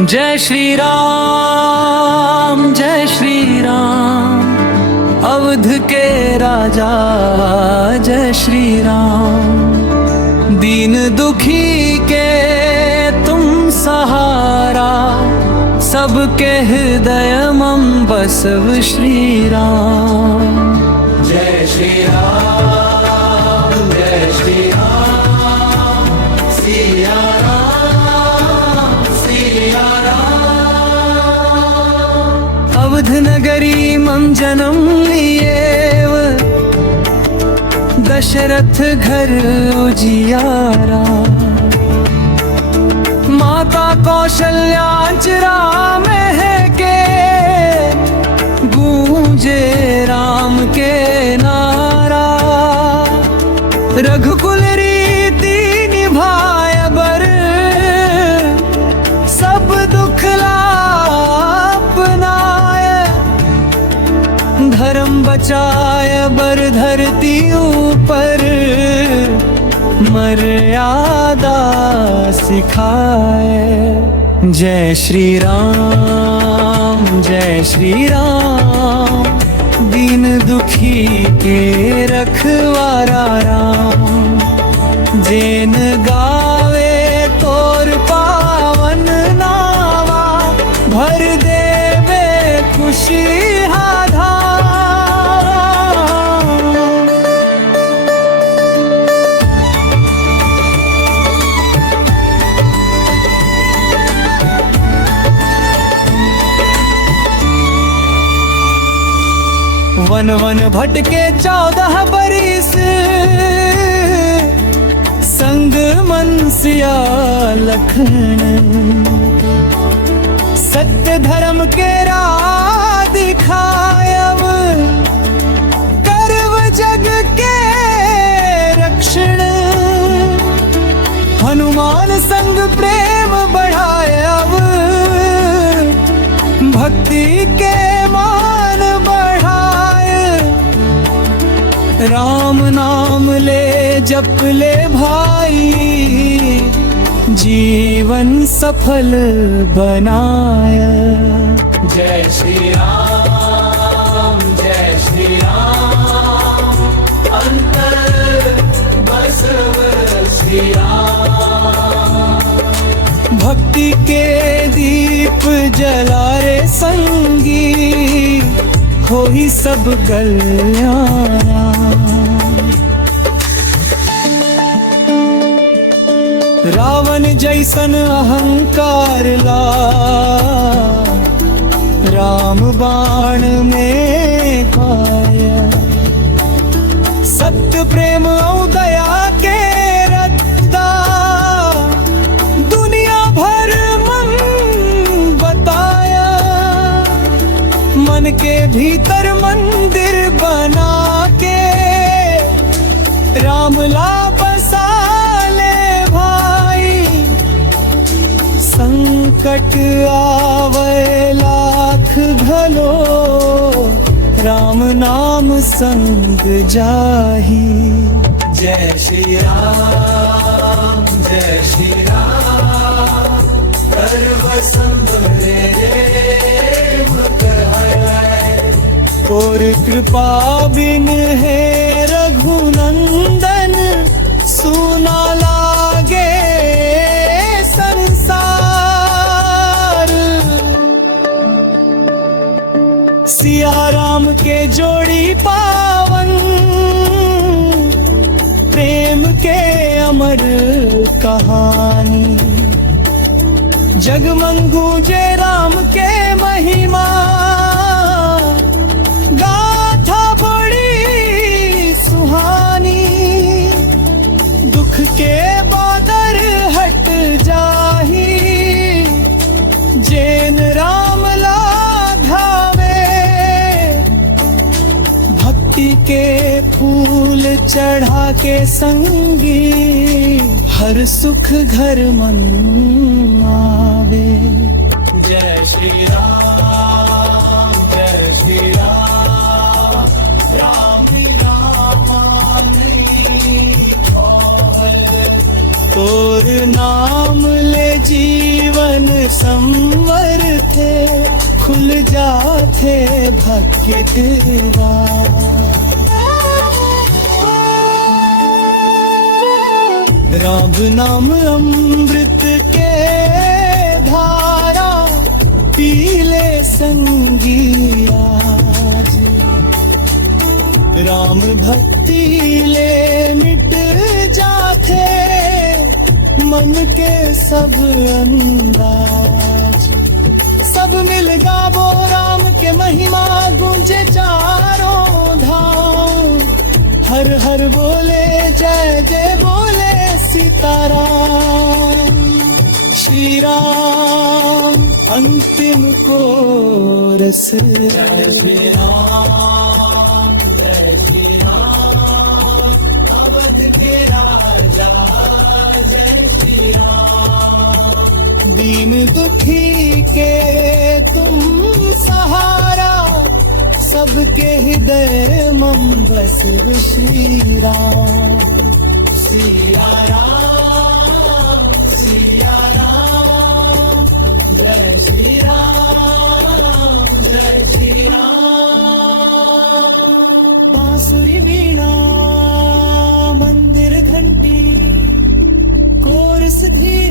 जय श्री राम, जय श्री राम, अवध के राजा जय श्री राम। दीन दुखी के तुम सहारा, सबके हृदय मम बसव श्री राम। जय श्री राम, जय श्री राम, सिया राम, सिया राम। अवध नगरी मम जन्म लिएव, दशरथ घर उजियारा। माता कौशल्या राम है के, गूंजे राम के नारा। रघुकुल रीति निभाय बर, सब दुख अपनाय। धर्म बचाय बर धरती ऊपर, मर्यादा सिखाए। जय श्री राम, जय श्री राम, दीन दुखी के रखवारा राम। जेन गावे तोर पावन नावा, भर देवे खुशी आधा। वन वन भटके 14 बरिस, संग मनसिया लखन। सत्य धर्म के राह दिखायब, करव जग के रक्षण। हनुमान संग प्रेम बढ़ायब, भक्ति के मान बढ़ाए। राम नाम ले जप ले भाई, जीवन सफल बनाया। जय श्री राम, जय श्री राम, अंतर बसव श्री राम। भक्ति के दीप जलारे संगी, हो ही सब कल्याण। रावण जैसन अहंकार ला, राम बाण में पाया। सत्य प्रेम और दया के रत्ता, दुनिया भर मन बताया। मन के भीतर मंदिर बना के, राम ला बसा ले भाई। संकट आवे लाख घलो, राम नाम संग जाही। जय श्री राम, जय श्री राम, सर्व संभले और कृपा बिन है रघुनंदन, सुना लागे संसार। सिया राम के जोड़ी पावन, प्रेम के अमर कहानी। जगमग गूंजे राम के महिमा, गाथा बड़ी सुहानी। दुख के बादल हट जाही, जैन राम लाधावे। भक्ति के फूल चढ़ा के संगी, हर सुख घर मन आवे। जय श्री राम, जय श्री राम, राम राम नहीं और। तोर नाम ले जीवन नयन संवर थे, खुल जाते भक्त के द्वार। राम नाम अमृत के धारा, पीले संगी आज। राम भक्ति ले मिट जाते मन के सब अंदाज। सब मिल गावो राम के महिमा, गूंजे चारों धाम। हर हर बोले जय जय बोले सीताराम। श्री राम अंतिम कोरस। जय श्री राम, जय श्री राम, अवध के राजा जय श्री राम। दीन दुखी के तुम सहारा, सबके हृदय मम बस श्री राम। सिया राम, सिया राम, जय श्री राम, जय श्री राम। बांसुरी वीणा मंदिर घंटी, कोरस भी